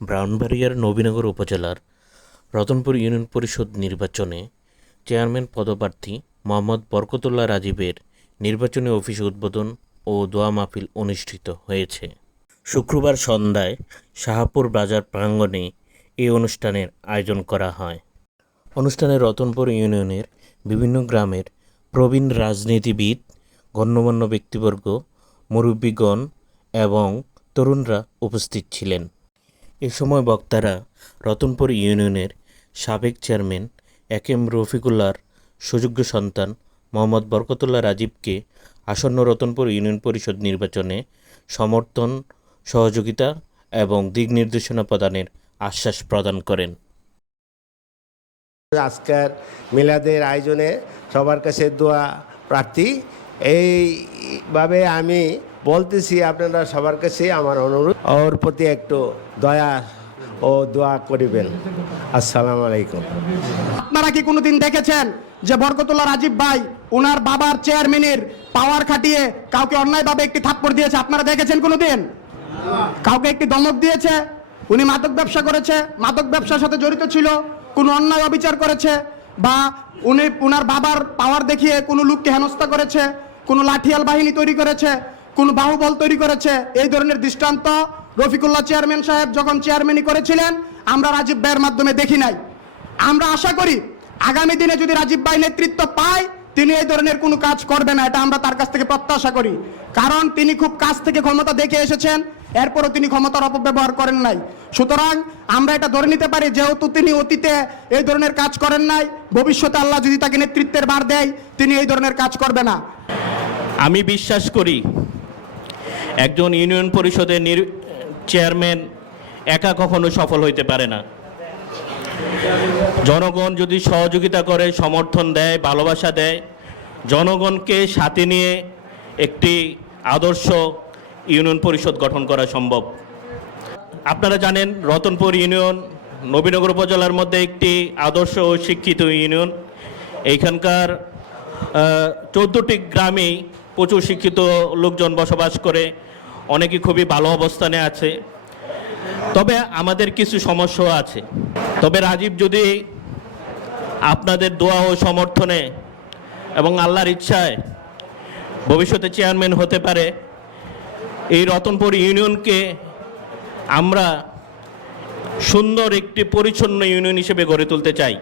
ব্রাহ্মণবাড়িয়ার নবীনগর উপজেলার রতনপুর ইউনিয়ন পরিষদ নির্বাচনে চেয়ারম্যান পদপ্রার্থী মোহাম্মদ বরকতুল্লাহ রাজীবের নির্বাচনী অফিস উদ্বোধন ও দোয়া মাহফিল অনুষ্ঠিত হয়েছে। শুক্রবার সন্ধ্যায় শাহপুর বাজার প্রাঙ্গণে এই অনুষ্ঠানের আয়োজন করা হয়। অনুষ্ঠানে রতনপুর ইউনিয়নের বিভিন্ন গ্রামের প্রবীণ রাজনীতিবিদ, গণ্যমান্য ব্যক্তিবর্গ, মুরব্বীগণ এবং তরুণরা উপস্থিত ছিলেন। এ সময় বক্তারা রতনপুর ইউনিয়নের সাবেক চেয়ারম্যান একেএম রফিকুল্লাহর সুযোগ্য সন্তান মোহাম্মদ বরকতুল্লাহ রাজীবকে আসন্ন রতনপুর ইউনিয়ন পরিষদ নির্বাচনে সমর্থন, সহযোগিতা এবং দিক নির্দেশনা প্রদানের আশ্বাস প্রদান করেন। আজকের মিলাদের আয়োজনে সবার কাছে দোয়া প্রার্থী। এইভাবে আমি বলতেছি, আপনারা সবার কাছে আমার অনুরোধ, ওর প্রতি একটু দয়া ও দোয়া করিবেন। আসসালামু আলাইকুম। আপনারা কি কোনোদিন দেখেছেন যে বরকতুল্লাহ রাজীব ভাই ওনার বাবার চেয়ারম্যানের পাওয়ার খাটিয়ে কাউকে অন্যায়ভাবে একটি থাপ্পড় দিয়েছে? আপনারা দেখেছেন কোনোদিন? কাউকে একটি ধমক দিয়েছে? উনি মাদক ব্যবসা করেছে, মাদক ব্যবসার সাথে জড়িত ছিল, কোনো অন্যায় অবিচার করেছে, বা উনি ওনার বাবার পাওয়ার দেখিয়ে কোনো লোককে হেনস্থা করেছে, কোনো লাঠিয়াল বাহিনী তৈরি করেছে, কোনো বাহুবল তৈরি করেছে? এই ধরনের দৃষ্টান্ত রফিকুল্লাহ চেয়ারম্যান সাহেব যখন চেয়ারম্যানই করেছিলেন আমরা রাজীব ভাইয়ের মাধ্যমে দেখি নাই। আমরা আশা করি আগামী দিনে যদি রাজীব ভাই নেতৃত্ব পায় তিনি এই ধরনের কোনো কাজ করবে না, এটা আমরা তার কাছ থেকে প্রত্যাশা করি। কারণ তিনি খুব কাছ থেকে ক্ষমতা দেখে এসেছেন, এরপরও তিনি ক্ষমতার অপব্যবহার করেন নাই। সুতরাং আমরা এটা ধরে নিতে পারি, যেহেতু তিনি অতীতে এই ধরনের কাজ করেন নাই, ভবিষ্যতে আল্লাহ যদি তাকে নেতৃত্বের ভার দেয় তিনি এই ধরনের কাজ করবে না। আমি বিশ্বাস করি একজন ইউনিয়ন পরিষদের চেয়ারম্যান একা কখনো সফল হইতে পারে না। জনগণ যদি সহযোগিতা করে, সমর্থন দেয়, ভালোবাসা দেয়, জনগণকে সাথে নিয়ে একটি আদর্শ ইউনিয়ন পরিষদ গঠন করা সম্ভব। আপনারা জানেন রতনপুর ইউনিয়ন নবীনগর উপজেলার মধ্যে একটি আদর্শ ও শিক্ষিত ইউনিয়ন। এইখানকার 14টি গ্রামেই প্রচুর শিক্ষিত লোকজন বসবাস করে, অনেকে খুবই ভালো অবস্থানে আছে। তবে আমাদের কিছু সমস্যাও আছে। তবে রাজীব যদি আপনাদের দোয়া ও সমর্থনে এবং আল্লাহর ইচ্ছায় ভবিষ্যতে চেয়ারম্যান হতে পারে, এই রতনপুর ইউনিয়নকে আমরা সুন্দর একটি পরিচ্ছন্ন ইউনিয়ন হিসেবে গড়ে তুলতে চাই,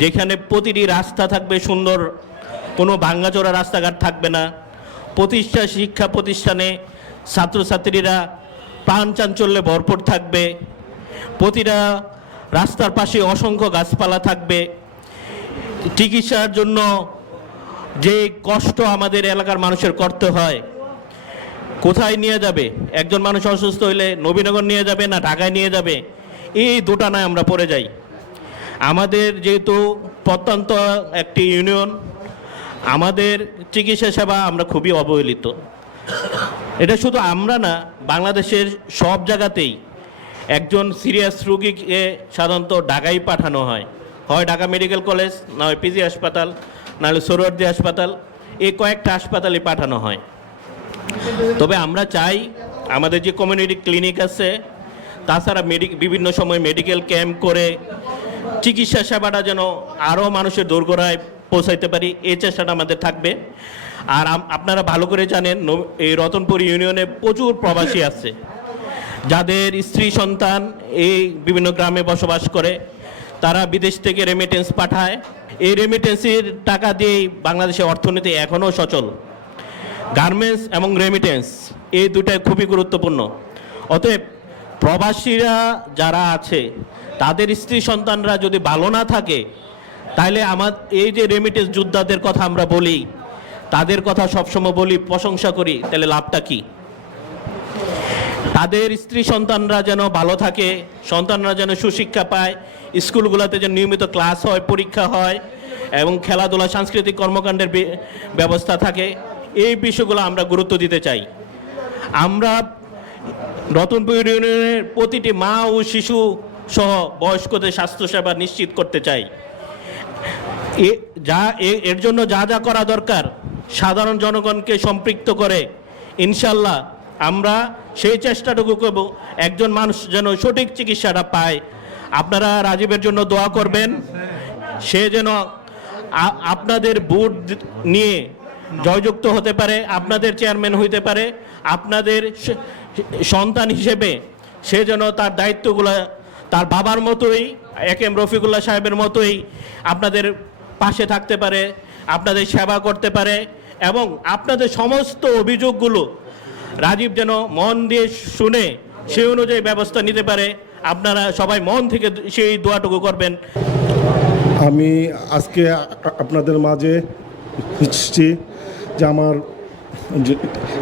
যেখানে প্রতিটি রাস্তা থাকবে সুন্দর, কোনো ভাঙ্গাচোরা রাস্তাঘাট থাকবে না। প্রতিষ্ঠা শিক্ষা প্রতিষ্ঠানে ছাত্রছাত্রীরা প্রাণ চাঞ্চল্যে ভরপুর থাকবে। প্রতিটা রাস্তার পাশে অসংখ্য গাছপালা থাকবে। চিকিৎসার জন্য যে কষ্ট আমাদের এলাকার মানুষের করতে হয়, কোথায় নিয়ে যাবে? একজন মানুষ অসুস্থ হইলে নবীনগর নিয়ে যাবে না ঢাকায় নিয়ে যাবে, এই দোটানায় আমরা পড়ে যাই। আমাদের যেহেতু প্রত্যন্ত একটি ইউনিয়ন, আমাদের চিকিৎসা সেবা আমরা খুবই অবহেলিত। এটা শুধু আমরা না, বাংলাদেশের সব জায়গাতেই একজন সিরিয়াস রোগীকে সাধারণত ঢাকায় পাঠানো হয়, হয় ঢাকা মেডিকেল কলেজ, না হয় পিজি হাসপাতাল, নাহলে সোহরাওয়ার্দী হাসপাতাল, এই কয়েকটা হাসপাতালে পাঠানো হয়। তবে আমরা চাই আমাদের যে কমিউনিটি ক্লিনিক আছে, তাছাড়া বিভিন্ন সময় মেডিকেল ক্যাম্প করে চিকিৎসা সেবাটা যেন আরও মানুষের দোরগোড়ায় পৌঁছাইতে পারি, এই চেষ্টাটা আমাদের থাকবে। আর আপনারা ভালো করে জানেন এই রতনপুর ইউনিয়নে প্রচুর প্রবাসী আছে, যাদের স্ত্রী সন্তান এই বিভিন্ন গ্রামে বসবাস করে। তারা বিদেশ থেকে রেমিটেন্স পাঠায়, এই রেমিটেন্সের টাকা দিয়েই বাংলাদেশের অর্থনীতি এখনও সচল। গার্মেন্টস এবং রেমিটেন্স এই দুটাই খুবই গুরুত্বপূর্ণ। অতএব প্রবাসীরা যারা আছে তাদের স্ত্রী সন্তানরা যদি ভালো না থাকে, তাহলে এই যে রেমিটেন্স যোদ্ধাদের কথা আমরা বলি, তাদের কথা সবসময় বলি, প্রশংসা করি, তাহলে লাভটা কি? তাদের স্ত্রী সন্তানরা যেন ভালো থাকে, সন্তানরা যেন সুশিক্ষা পায়, স্কুলগুলোতে যেন নিয়মিত ক্লাস হয়, পরীক্ষা হয় এবং খেলাধুলা সাংস্কৃতিক কর্মকাণ্ডের ব্যবস্থা থাকে, এই বিষয়গুলো আমরা গুরুত্ব দিতে চাই। আমরা রতনপুর ইউনিয়নের প্রতিটি মা ও শিশু সহ বয়স্কদের স্বাস্থ্যসেবা নিশ্চিত করতে চাই। এর জন্য যা যা করা দরকার সাধারণ জনগণকে সম্পৃক্ত করে ইনশাল্লাহ আমরা সেই চেষ্টাটুকু করব একজন মানুষ যেন সঠিক চিকিৎসাটা পায়। আপনারা রাজীবের জন্য দোয়া করবেন, সে যেন আপনাদের ভোট নিয়ে জয়যুক্ত হতে পারে, আপনাদের চেয়ারম্যান হইতে পারে, আপনাদের সন্তান হিসেবে সে যেন তার দায়িত্বগুলো তার বাবার মতোই একেএম রফিকুল্লাহ সাহেবের মতোই আপনাদের পাশে থাকতে পারে, আপনাদের সেবা করতে পারে এবং আপনাদের সমস্ত অভিযোগগুলো রাজীব যেন মন দিয়ে শুনে সেই অনুযায়ী ব্যবস্থা নিতে পারে। আপনারা সবাই মন থেকে সেই দোয়াটুকু করবেন। আমি আজকে আপনাদের মাঝে এসেছি যে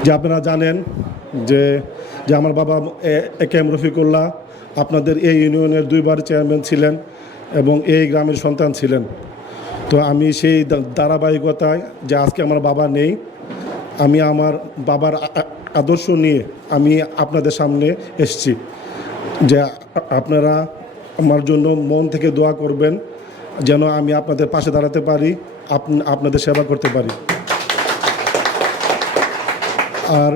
যে আপনারা জানেন যে যে আমার বাবা একেএম রফিকুল্লাহ আপনাদের এই ইউনিয়নের 2বার চেয়ারম্যান ছিলেন এবং এই গ্রামের সন্তান ছিলেন। তো আমি সেই ধারাবাহিকতায় যে আজকে আমার বাবা নেই, আমি আমার বাবার আদর্শ নিয়ে আমি আপনাদের সামনে এসেছি যে আপনারা আমার জন্য মন থেকে দোয়া করবেন যেন আমি আপনাদের পাশে দাঁড়াতে পারি, আপনাদের সেবা করতে পারি। আর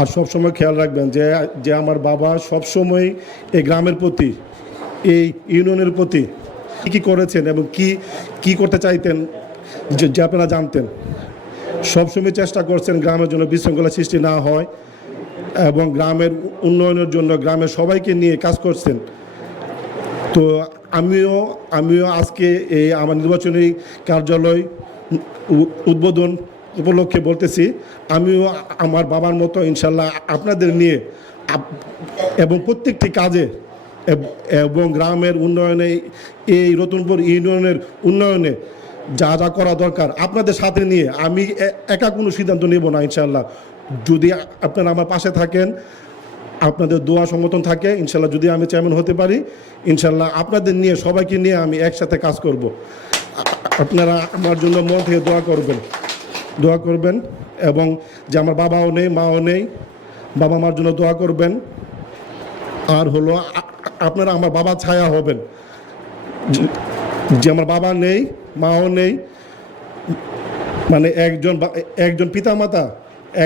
আর সবসময় খেয়াল রাখবেন যে যে আমার বাবা সবসময় এই গ্রামের প্রতি, এই ইউনিয়নের প্রতি কী করেছেন এবং কি করতে চাইতেন যে আপনারা জানতেন। সবসময় চেষ্টা করছেন গ্রামের জন্য বিশৃঙ্খলা সৃষ্টি না হয় এবং গ্রামের উন্নয়নের জন্য গ্রামের সবাইকে নিয়ে কাজ করছেন। তো আমিও আজকে এই আমার নির্বাচনী কার্যালয় উদ্বোধন উপলক্ষে বলতেছি, আমিও আমার বাবার মতো ইনশাল্লাহ আপনাদের নিয়ে এবং প্রত্যেকটি কাজে এবং গ্রামের উন্নয়নে, এই রতনপুর ইউনিয়নের উন্নয়নে যা যা করা দরকার আপনাদের সাথে নিয়ে আমি একা কোনো সিদ্ধান্ত নেব না ইনশাল্লাহ। যদি আপনারা আমার পাশে থাকেন, আপনাদের দোয়া সমর্থন থাকে, ইনশাল্লাহ যদি আমি চেয়ারম্যান হতে পারি ইনশাল্লাহ আপনাদের নিয়ে সবাইকে নিয়ে আমি একসাথে কাজ করব। আপনারা আমার জন্য মন থেকে দোয়া করবেন এবং যে আমার বাবাও নেই, মাও নেই, বাবা মার জন্য দোয়া করবেন। আর হলো আপনারা আমার বাবার ছায়া হবেন, যে আমার বাবা নেই, মাও নেই, মানে একজন পিতামাতা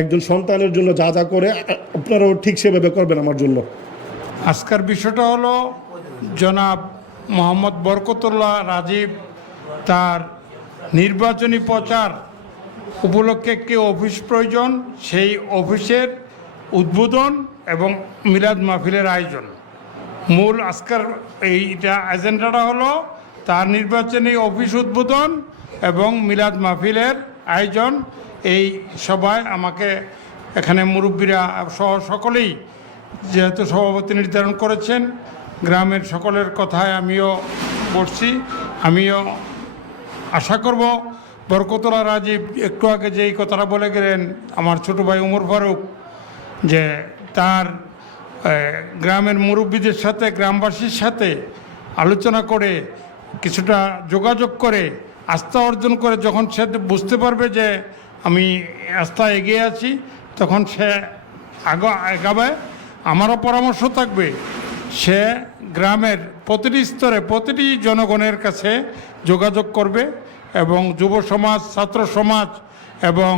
একজন সন্তানের জন্য যা যা করে আপনারাও ঠিক সেভাবে করবেন আমার জন্য। আজকের বিষয়টা হলো জনাব মোহাম্মদ বরকতুল্লাহ রাজীব তার নির্বাচনী প্রচার উপলক্ষে একটি অফিস প্রয়োজন, সেই অফিসের উদ্বোধন এবং মিলাদ মাহফিলের আয়োজন। মূল আজকের এইটা এজেন্ডাটা হলো তার নির্বাচনী অফিস উদ্বোধন এবং মিলাদ মাহফিলের আয়োজন। এই সভায় আমাকে এখানে মুরব্বীরা সহ সকলেই যেহেতু সভাপতি নির্ধারণ করেছেন, গ্রামের সকলের কথায় আমিও বলছি। আমিও আশা করব বরকতুল্লাহ রাজীব একটু আগে যেই কথাটা বলে গেলেন আমার ছোটো ভাই উমর ফারুক, যে তার গ্রামের মুরব্বীদের সাথে, গ্রামবাসীর সাথে আলোচনা করে কিছুটা যোগাযোগ করে আস্থা অর্জন করে যখন সে বুঝতে পারবে যে আমি আস্থা এগিয়ে আছি, তখন সে এগাবে। আমারও পরামর্শ থাকবে সে গ্রামের প্রতিটি স্তরে প্রতিটি জনগণের কাছে যোগাযোগ করবে এবং যুব সমাজ, ছাত্র সমাজ এবং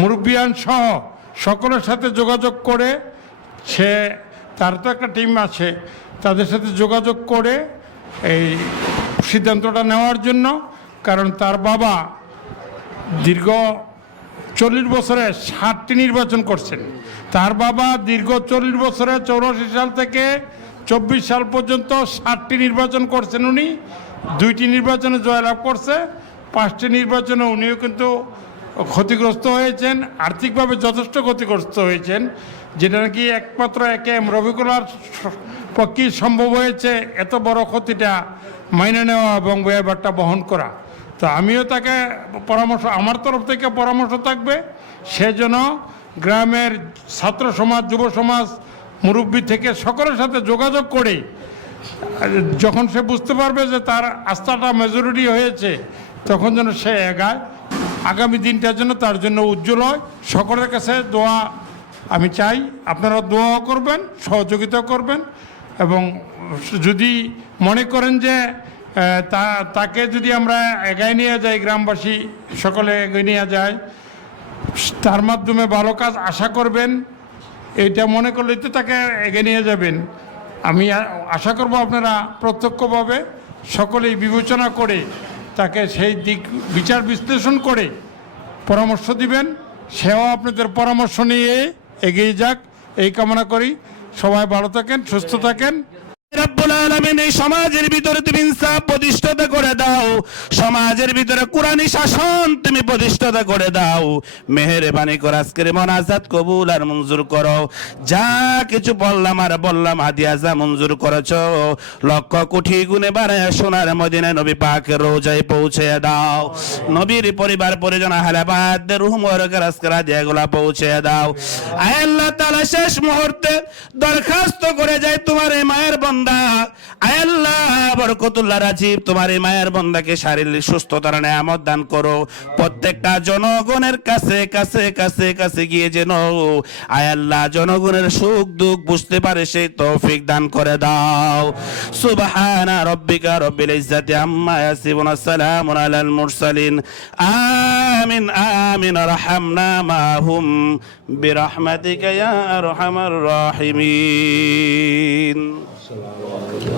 মুরব্বিয়ান সহ সকলের সাথে যোগাযোগ করে সে, তার তো একটা টিম আছে, তাদের সাথে যোগাযোগ করে এই সিদ্ধান্তটা নেওয়ার জন্য। কারণ তার বাবা দীর্ঘ 40 বছরে 60টি নির্বাচন করছেন। তার বাবা দীর্ঘ 40 বছরে 84 সাল থেকে 24 সাল পর্যন্ত 60টি নির্বাচন করছেন। উনি 2টি নির্বাচনে জয়লাভ করছে, 5টি নির্বাচনে উনিও কিন্তু ক্ষতিগ্রস্ত হয়েছেন, আর্থিকভাবে যথেষ্ট ক্ষতিগ্রস্ত হয়েছেন, যেটা নাকি একমাত্র একেএম রফিকুল্লাহর পক্ষেই সম্ভব হয়েছে এত বড় ক্ষতিটা মাইনে নেওয়া এবং ব্যয়ভারটা বহন করা। তো আমিও তাকে পরামর্শ, আমার তরফ থেকে পরামর্শ থাকবে সে যেন গ্রামের ছাত্র সমাজ, যুব সমাজ, মুরব্বী থেকে সকলের সাথে যোগাযোগ করে যখন সে বুঝতে পারবে যে তার আস্থাটা মেজরিটি হয়েছে, তখন যেন সে এগায়। আগামী দিনটার জন্য তার জন্য উজ্জ্বল হয়। সকলের কাছে দোয়া আমি চাই, আপনারা দোয়া করবেন, সহযোগিতা করবেন এবং যদি মনে করেন যে তাকে যদি আমরা এগিয়ে নিয়ে যাই, গ্রামবাসী সকলে এগিয়ে নিয়ে যায়, তার মাধ্যমে ভালো কাজ আশা করবেন, এটা মনে করলে তো তাকে এগিয়ে নিয়ে যাবেন। আমি আশা করব আপনারা প্রত্যক্ষভাবে সকলেই বিবেচনা করে তাকে সেই দিক বিচার বিশ্লেষণ করে পরামর্শ দিবেন, সেও আপনাদের পরামর্শ নিয়ে এগিয়ে যাক, এই কামনা করি। সবাই ভালো থাকেন, সুস্থ থাকেন। রব্বুল আলামিন এই সমাজের ভিতরে তুমি ইনসাফ প্রতিষ্ঠাতা করে দাও, সমাজের ভিতরে কুরআনী শাসন তুমি প্রতিষ্ঠাতা করে দাও। মেহেরবানি করে আজকের মোনাজাত কবুল আর মঞ্জুর করো। যা কিছু বললাম হাদিয়া যা মঞ্জুর করেছো লক্ষ কোটি গুণে বাড়ায় সোনার মদিনায় নবী পাকের রোজায় পৌঁছে দাও। নবীর পরিবার পরিজন আহলে বায়াতদের রূহ মুবারকের আজকের হাদিয়াগুলো পৌঁছে দাও। আয় আল্লাহ তাআলা শেষ মুহূর্তে দরখাস্ত করে যায় তোমার এই মায়ের বান্দা আয় আল্লাহ বরকতুল্লাহ রাজীব, তোমার এই মায়ের বান্দাকে শারীরিক সুস্থতার নিয়ামত দান করো। প্রত্যেকটা জনগণের কাছে কাছে কাছে কাছে গিয়ে যেন আয় আল্লাহ জনগণের সুখ দুঃখ বুঝতে পারে সেই তৌফিক দান করে দাও। সুবহানা রাব্বিকা রাব্বিল ইজ্জাতি আম্মা ইয়াসিফুন, আসসালামু আলাল মুরসালিন। আমিন আমিন রাহমানা মাহুম বিরহমাতিকা ইয়া আরহামার রাহিমিন।